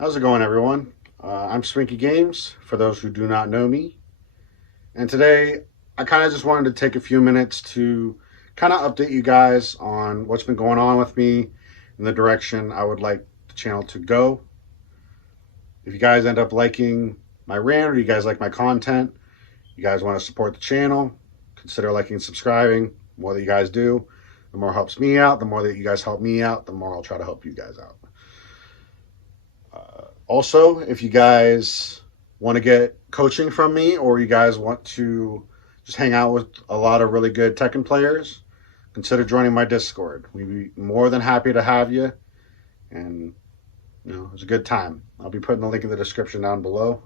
How's it going, everyone? I'm Swanky Gamez, for those who do not know me. And today, I kind of just wanted to take a few minutes to kind of update you guys on what's been going on with me and the direction I would like the channel to go. If you guys end up liking my rant or you guys like my content, you guys want to support the channel, consider liking and subscribing. The more that you guys do, the more it helps me out. The more that you guys help me out, the more I'll try to help you guys out. Also, if you guys want to get coaching from me or you guys want to just hang out with a lot of really good Tekken players, consider joining my Discord. We'd be more than happy to have you. And, it's a good time. I'll be putting the link in the description down below.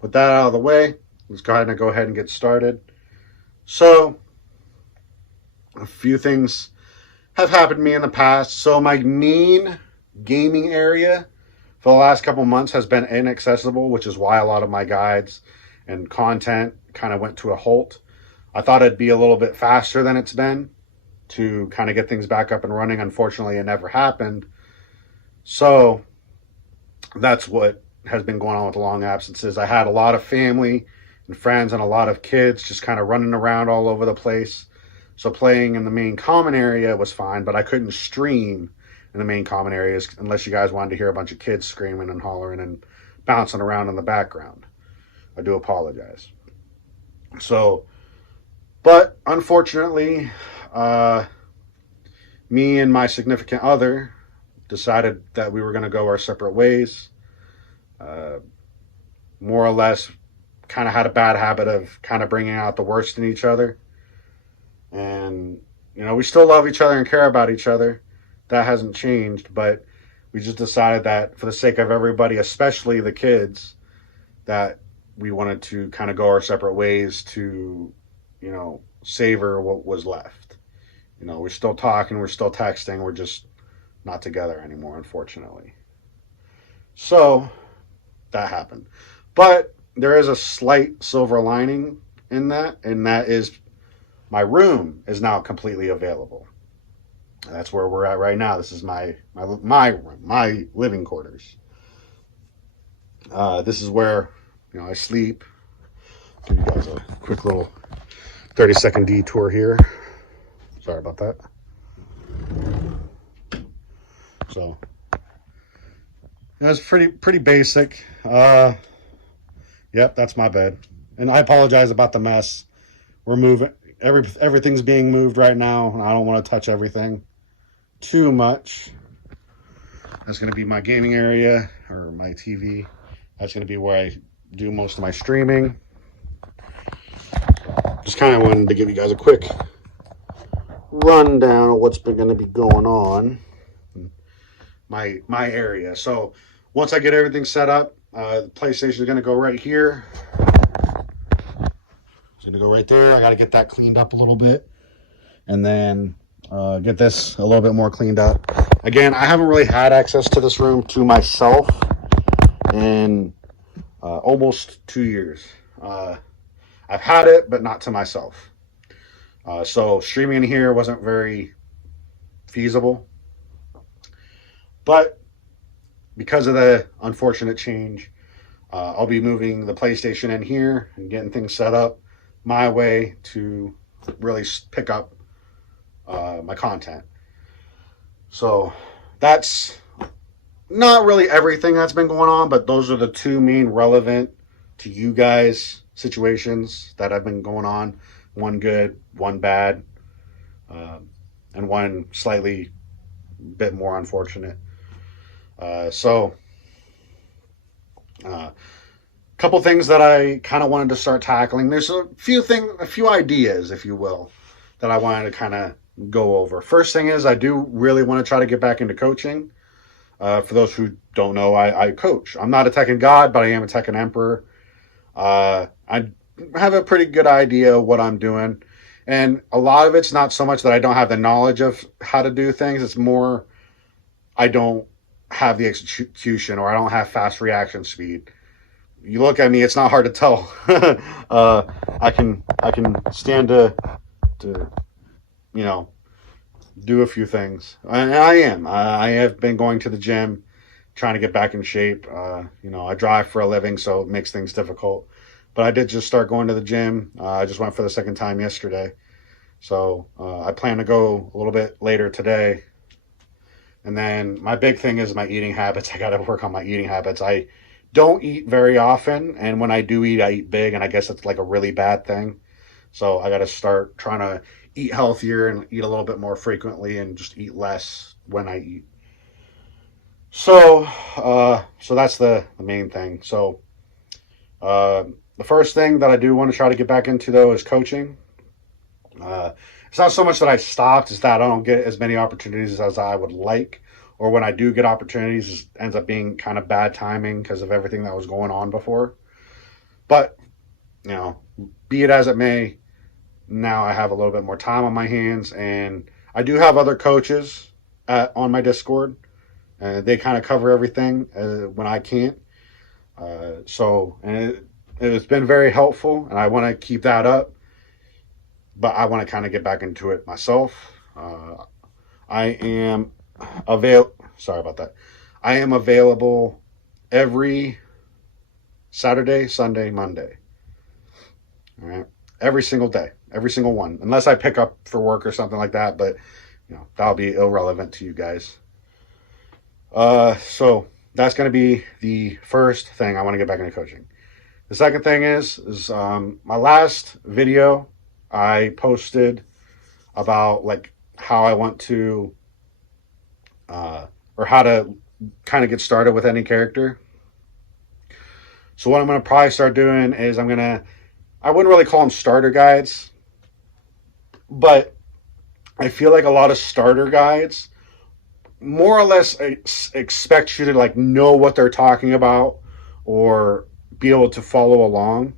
With that out of the way, let's go ahead and get started. So, a few things have happened to me in the past. So, my main gaming area for the last couple months has been inaccessible, which is why a lot of my guides and content kind of went to a halt. I thought it'd be a little bit faster than it's been to kind of get things back up and running. Unfortunately, it never happened. So that's what has been going on with the long absences. I had a lot of family and friends and a lot of kids just kind of running around all over the place. So playing in the main common area was fine, but I couldn't stream in the main common areas unless you guys wanted to hear a bunch of kids screaming and hollering and bouncing around in the background. I do apologize. So, but unfortunately, me and my significant other decided that we were going to go our separate ways. More or less kind of had a bad habit of kind of bringing out the worst in each other. And, we still love each other and care about each other. That hasn't changed, but we just decided that for the sake of everybody, especially the kids, that we wanted to kind of go our separate ways to, savor what was left. We're still talking, we're still texting, we're just not together anymore, unfortunately. So that happened. But there is a slight silver lining in that, and that is my room is now completely available. That's where we're at right now. This is my room, my living quarters. This is where I sleep. Give you guys a quick little 30-second detour here. Sorry about that. So that's pretty basic. Yep, that's my bed, and I apologize about the mess. We're moving. Everything's being moved right now, and I don't want to touch everything too much. That's going to be my gaming area, or my TV. That's going to be where I do most of my streaming. Just kind of wanted to give you guys a quick rundown of what's been going to be going on in my area. So once I get everything set up, the PlayStation is going to go right here. It's going to go right there. I got to get that cleaned up a little bit, and then get this a little bit more cleaned up. Again, I haven't really had access to this room to myself in almost 2 years. I've had it, but not to myself. So streaming in here wasn't very feasible. But because of the unfortunate change, I'll be moving the PlayStation in here and getting things set up my way to really pick up my content. So that's not really everything that's been going on, but those are the two main relevant to you guys situations that have been going on. One good, one bad, and one slightly bit more unfortunate. So couple things that I kind of wanted to start tackling. There's a few ideas, if you will, that I wanted to kind of go over. First thing is, I do really want to try to get back into coaching. For those who don't know, I coach. I'm not a Tekken god, but I am a Tekken emperor. I have a pretty good idea of what I'm doing. And a lot of it's not so much that I don't have the knowledge of how to do things. It's more I don't have the execution, or I don't have fast reaction speed. You look at me, it's not hard to tell. I can stand to do a few things. And I have been going to the gym trying to get back in shape. I drive for a living, so it makes things difficult. But I did just start going to the gym. I just went for the second time yesterday. So I plan to go a little bit later today. And then my big thing is my eating habits. I got to work on my eating habits. I don't eat very often. And when I do eat, I eat big. And I guess it's like a really bad thing. So I got to start trying to eat healthier and eat a little bit more frequently and just eat less when I eat. So that's the main thing. So the first thing that I do want to try to get back into though is coaching. It's not so much that I stopped; it's that I don't get as many opportunities as I would like, or when I do get opportunities, it ends up being kind of bad timing because of everything that was going on before. But be it as it may, now I have a little bit more time on my hands, and I do have other coaches on my Discord. They kind of cover everything when I can't. It's been very helpful, and I want to keep that up. But I want to kind of get back into it myself. I am Sorry about that. I am available every Saturday, Sunday, Monday. All right, every single day, every single one, unless I pick up for work or something like that. But that'll be irrelevant to you guys. So that's going to be the first thing I want to get back into coaching. The second thing is my last video I posted about like how I want to, or how to kind of get started with any character. So what I'm going to probably start doing is I wouldn't really call them starter guides, but I feel like a lot of starter guides more or less expect you to like know what they're talking about or be able to follow along.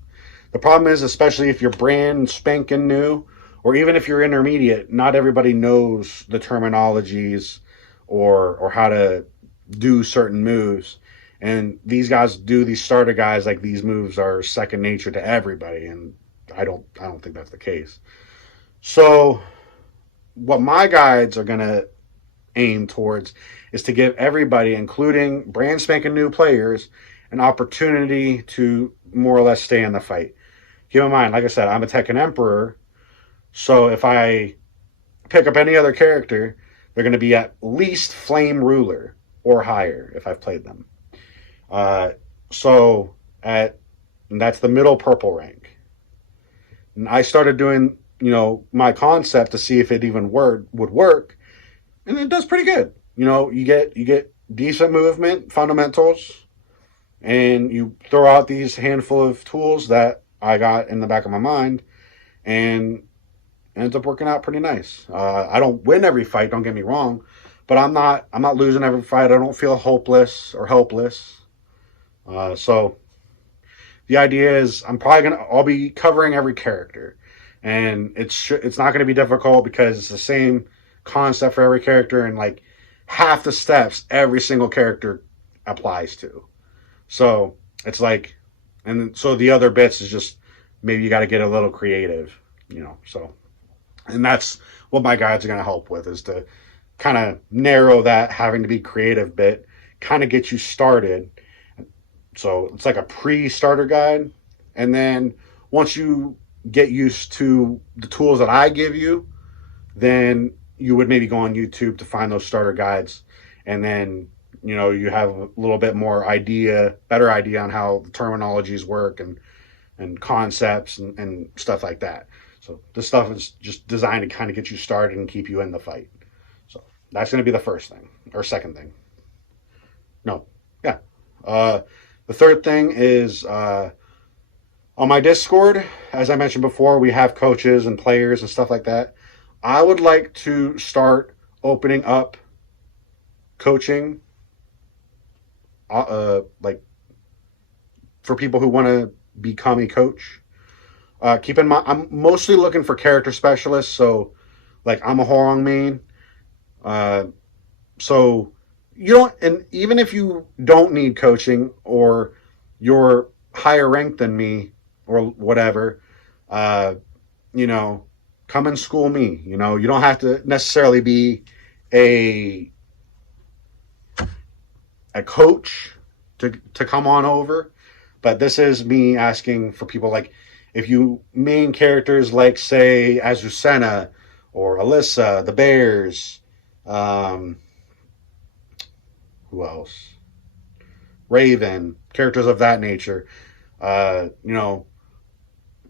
The problem is, especially if you're brand spanking new, or even if you're intermediate, not everybody knows the terminologies or how to do certain moves. And these guys do these starter guys like these moves are second nature to everybody, and I don't think that's the case. So what my guides are gonna aim towards is to give everybody, including brand spanking new players, an opportunity to more or less stay in the fight. Keep in mind, like I said, I'm a Tekken Emperor, so if I pick up any other character, they're going to be at least Flame Ruler or higher if I've played them. And that's the middle purple rank. And I started doing, my concept to see if it even would work, and it does pretty good. You get decent movement fundamentals, and you throw out these handful of tools that I got in the back of my mind, and it ends up working out pretty nice. I don't win every fight, don't get me wrong, but I'm not losing every fight. I don't feel hopeless or helpless. So the idea is I'll be covering every character, and it's not going to be difficult because it's the same concept for every character, and like half the steps every single character applies to. So it's like, and so the other bits is just maybe you got to get a little creative, so, and that's what my guides are going to help with, is to kind of narrow that having to be creative bit, kind of get you started. So it's like a pre-starter guide. And then once you get used to the tools that I give you, then you would maybe go on YouTube to find those starter guides. And then, you have a little bit more better idea on how the terminologies work and concepts and stuff like that. So this stuff is just designed to kind of get you started and keep you in the fight. So that's going to be the first thing, or second thing. No, yeah. The third thing is on my Discord, as I mentioned before, we have coaches and players and stuff like that. I would like to start opening up coaching like for people who want to become a coach. Keep in mind, I'm mostly looking for character specialists. So like I'm a Horong main. So you don't, and even if you don't need coaching or you're higher ranked than me or whatever, come and school me. You don't have to necessarily be a coach to come on over, but this is me asking for people like, if you main characters like, say, Azucena or Alyssa, the Bears, um, who else? Raven, characters of that nature, you know,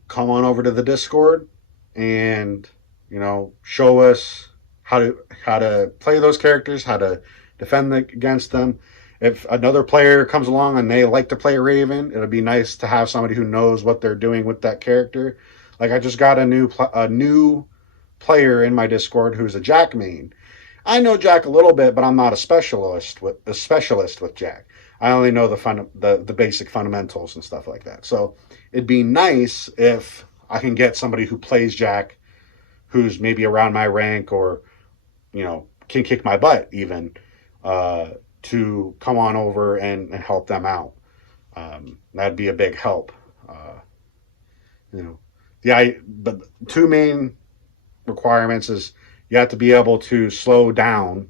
come on over to the Discord and, you know, show us how to play those characters, how to defend against them. If another player comes along and they like to play Raven, it'll be nice to have somebody who knows what they're doing with that character. Like, I just got a new player in my Discord who's a Jack main. I know Jack a little bit, but I'm not a specialist with Jack. I only know the basic fundamentals and stuff like that. So it'd be nice if I can get somebody who plays Jack, who's maybe around my rank, or, you know, can kick my butt even, to come on over and help them out. That'd be a big help. You know, but two main requirements is you have to be able to slow down,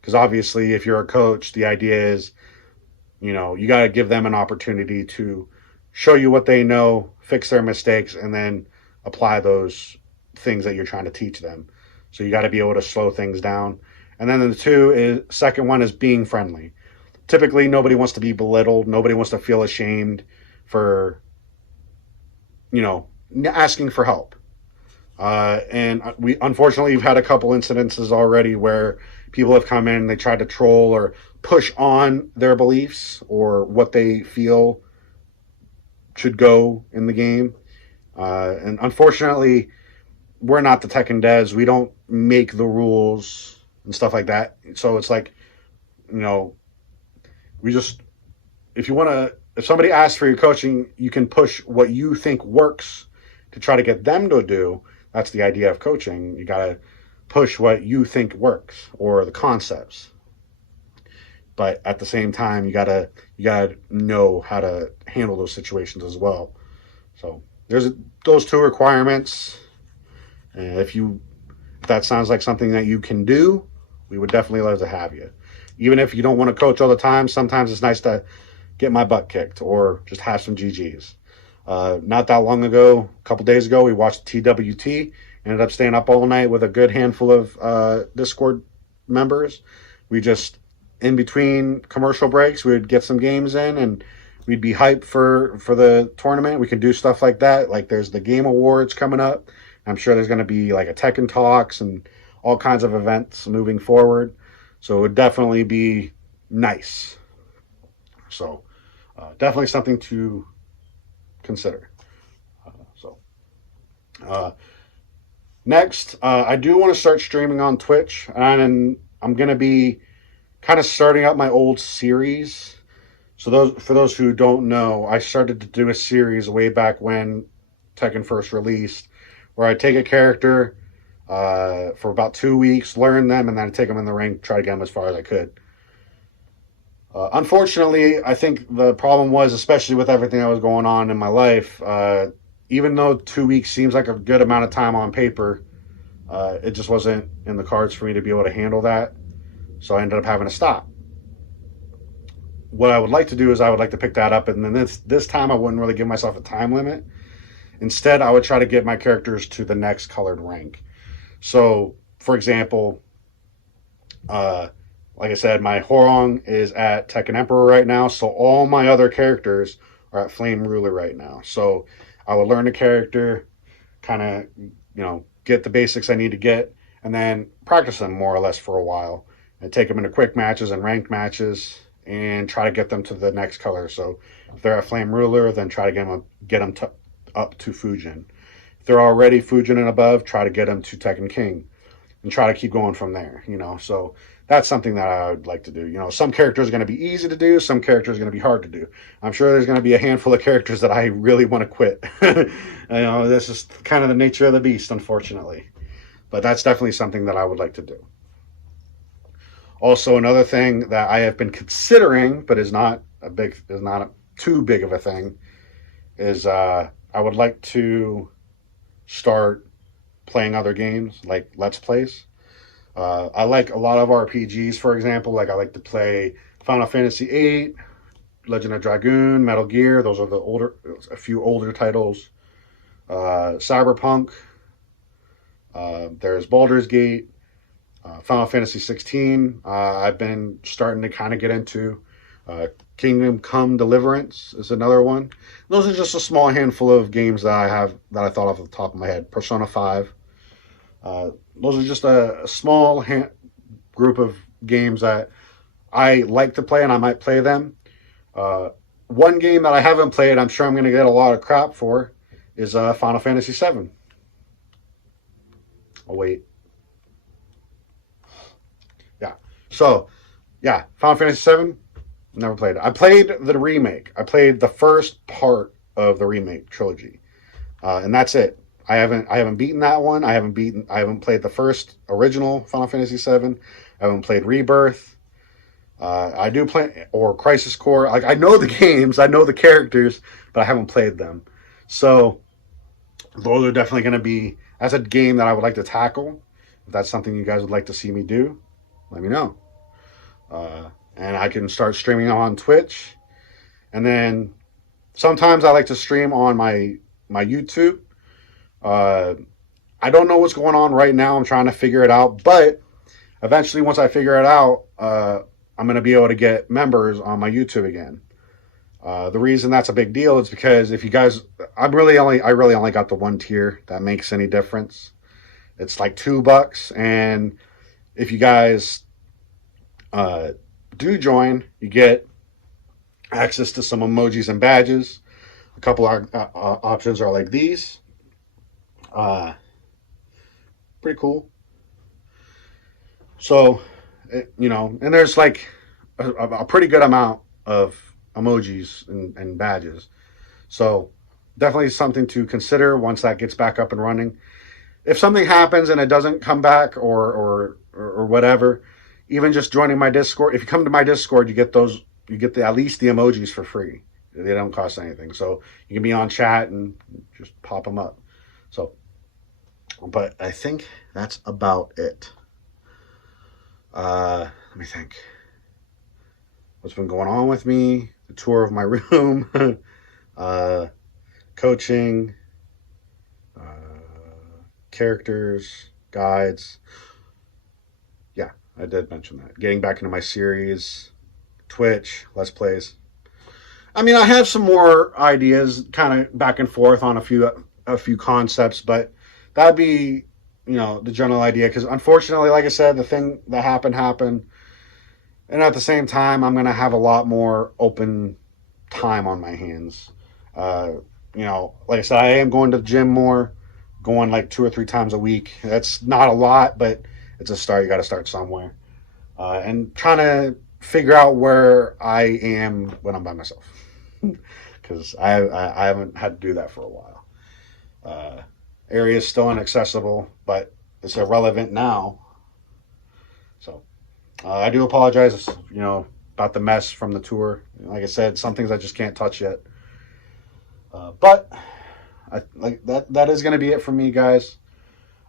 because obviously if you're a coach, the idea is, you know, you got to give them an opportunity to show you what they know, fix their mistakes, and then apply those things that you're trying to teach them. So you got to be able to slow things down. And then the second one is being friendly. Typically, nobody wants to be belittled. Nobody wants to feel ashamed for, you know, asking for help. And we unfortunately have had a couple incidences already where people have come in, they tried to troll or push on their beliefs or what they feel should go in the game. And unfortunately, we're not the tech and devs. We don't make the rules and stuff like that. So it's like, you know, if somebody asks for your coaching, you can push what you think works to try to get them to do. That's the idea of coaching. You got to push what you think works, or the concepts. But at the same time, you gotta know how to handle those situations as well. So there's those two requirements. And if that sounds like something that you can do, we would definitely love to have you. Even if you don't want to coach all the time, sometimes it's nice to get my butt kicked or just have some GGs. Not that long ago, a couple days ago, we watched TWT. Ended up staying up all night with a good handful of Discord members. We just, in between commercial breaks, we would get some games in, and we'd be hyped for the tournament. We can do stuff like that. Like, there's the Game Awards coming up. I'm sure there's going to be like a Tekken Talks and all kinds of events moving forward. So it would definitely be nice. So definitely something to consider. Next, I do want to start streaming on Twitch, and I'm going to be kind of starting up my old series. So for those who don't know, I started to do a series way back when Tekken first released, where I take a character for about 2 weeks, learn them, and then take them in the ring, try to get them as far as I could. Unfortunately, I think the problem was, especially with everything that was going on in my life, even though 2 weeks seems like a good amount of time on paper, it just wasn't in the cards for me to be able to handle that. So I ended up having to stop. What I would like to do is I would like to pick that up, and then this time I wouldn't really give myself a time limit. Instead, I would try to get my characters to the next colored rank. So, for example, like I said, my Horong is at Tekken Emperor right now, so all my other characters are at Flame Ruler right now. So I would learn the character, kind of, get the basics I need to get, and then practice them more or less for a while, and take them into quick matches and ranked matches, and try to get them to the next color. So if they're at Flame Ruler, then try to get them up to Fujin. If they're already Fujin and above, try to get them to Tekken King, and try to keep going from there. So that's something that I would like to do. Some characters are going to be easy to do, some characters are going to be hard to do. I'm sure there's going to be a handful of characters that I really want to quit. That's just kind of the nature of the beast, unfortunately. But that's definitely something that I would like to do. Also, another thing that I have been considering, but is not too big of a thing, is I would like to start playing other games, like Let's Plays. I like a lot of RPGs, for example. Like, I like to play Final Fantasy VIII, Legend of Dragoon, Metal Gear. Those are a few older titles. Cyberpunk. There's Baldur's Gate. Final Fantasy 16. I've been starting to kind of get into. Kingdom Come Deliverance is another one. Those are just a small handful of games that I thought off the top of my head. Persona 5. Those are just a small group of games that I like to play, and I might play them. One game that I haven't played, I'm sure I'm going to get a lot of crap for, is Final Fantasy 7. Oh, wait. Yeah. So, yeah, Final Fantasy 7, never played it. I played the remake. I played the first part of the remake trilogy. And that's it. I haven't beaten that one. I haven't played the first original Final Fantasy 7. I haven't played Rebirth. I do play, or Crisis Core. Like, I know the games, I know the characters, but I haven't played them. So those are definitely going to be, that's a game that I would like to tackle. If that's something you guys would like to see me do, let me know. And I can start streaming on Twitch. And then sometimes I like to stream on my YouTube. I don't know what's going on right now. I'm trying to figure it out. But eventually, once I figure it out, I'm going to be able to get members on my YouTube again. The reason that's a big deal is because if you guys, I really only got the one tier that makes any difference. It's like $2, and if you guys do join, you get access to some emojis and badges. A couple of options are like these. Pretty cool. So, and there's like a pretty good amount of emojis and badges. So definitely something to consider once that gets back up and running. If something happens and it doesn't come back or whatever, even just joining my Discord. If you come to my Discord, you get at least the emojis for free. They don't cost anything. So you can be on chat and just pop them up. So, but I think that's about it. Let me think. What's been going on with me? The tour of my room, coaching, characters, guides. Yeah, I did mention that. Getting back into my series, Twitch, Let's Plays. I mean, I have some more ideas, kind of back and forth on a few concepts, but that'd be, the general idea. Because unfortunately, like I said, the thing that happened, and at the same time, I'm gonna have a lot more open time on my hands. Like I said, I am going to the gym more, going like 2 or 3 times a week. That's not a lot, but it's a start. You got to start somewhere, and trying to figure out where I am when I'm by myself. Because I haven't had to do that for a while. Area is still inaccessible, but it's irrelevant now. So I do apologize, about the mess from the tour. Like I said, some things I just can't touch yet. But that is going to be it for me, guys.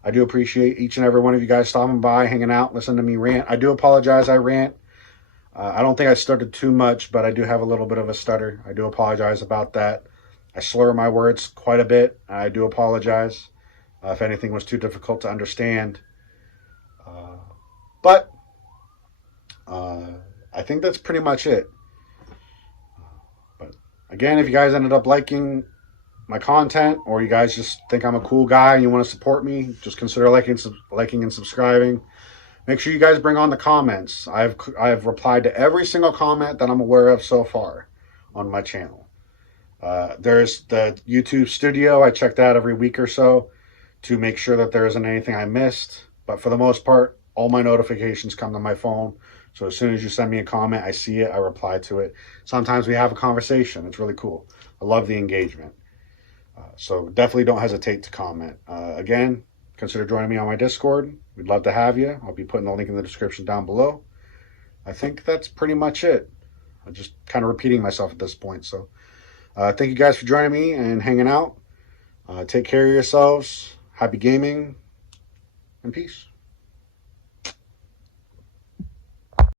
I do appreciate each and every one of you guys stopping by, hanging out, listening to me rant. I do apologize I rant. I don't think I stuttered too much, but I do have a little bit of a stutter. I do apologize about that. I slur my words quite a bit. I do apologize if anything was too difficult to understand. But I think that's pretty much it. But again, if you guys ended up liking my content, or you guys just think I'm a cool guy and you want to support me, just consider liking and subscribing. Make sure you guys bring on the comments. I've replied to every single comment that I'm aware of so far on my channel. There's the YouTube studio. I check that every week or so to make sure that there isn't anything I missed. But for the most part, all my notifications come to my phone. So as soon as you send me a comment, I see it, I reply to it. Sometimes we have a conversation. It's really cool. I love the engagement. So definitely don't hesitate to comment. Again, consider joining me on my Discord. We'd love to have you. I'll be putting the link in the description down below. I think that's pretty much it. I'm just kind of repeating myself at this point. So thank you guys for joining me and hanging out. Take care of yourselves. Happy gaming and peace.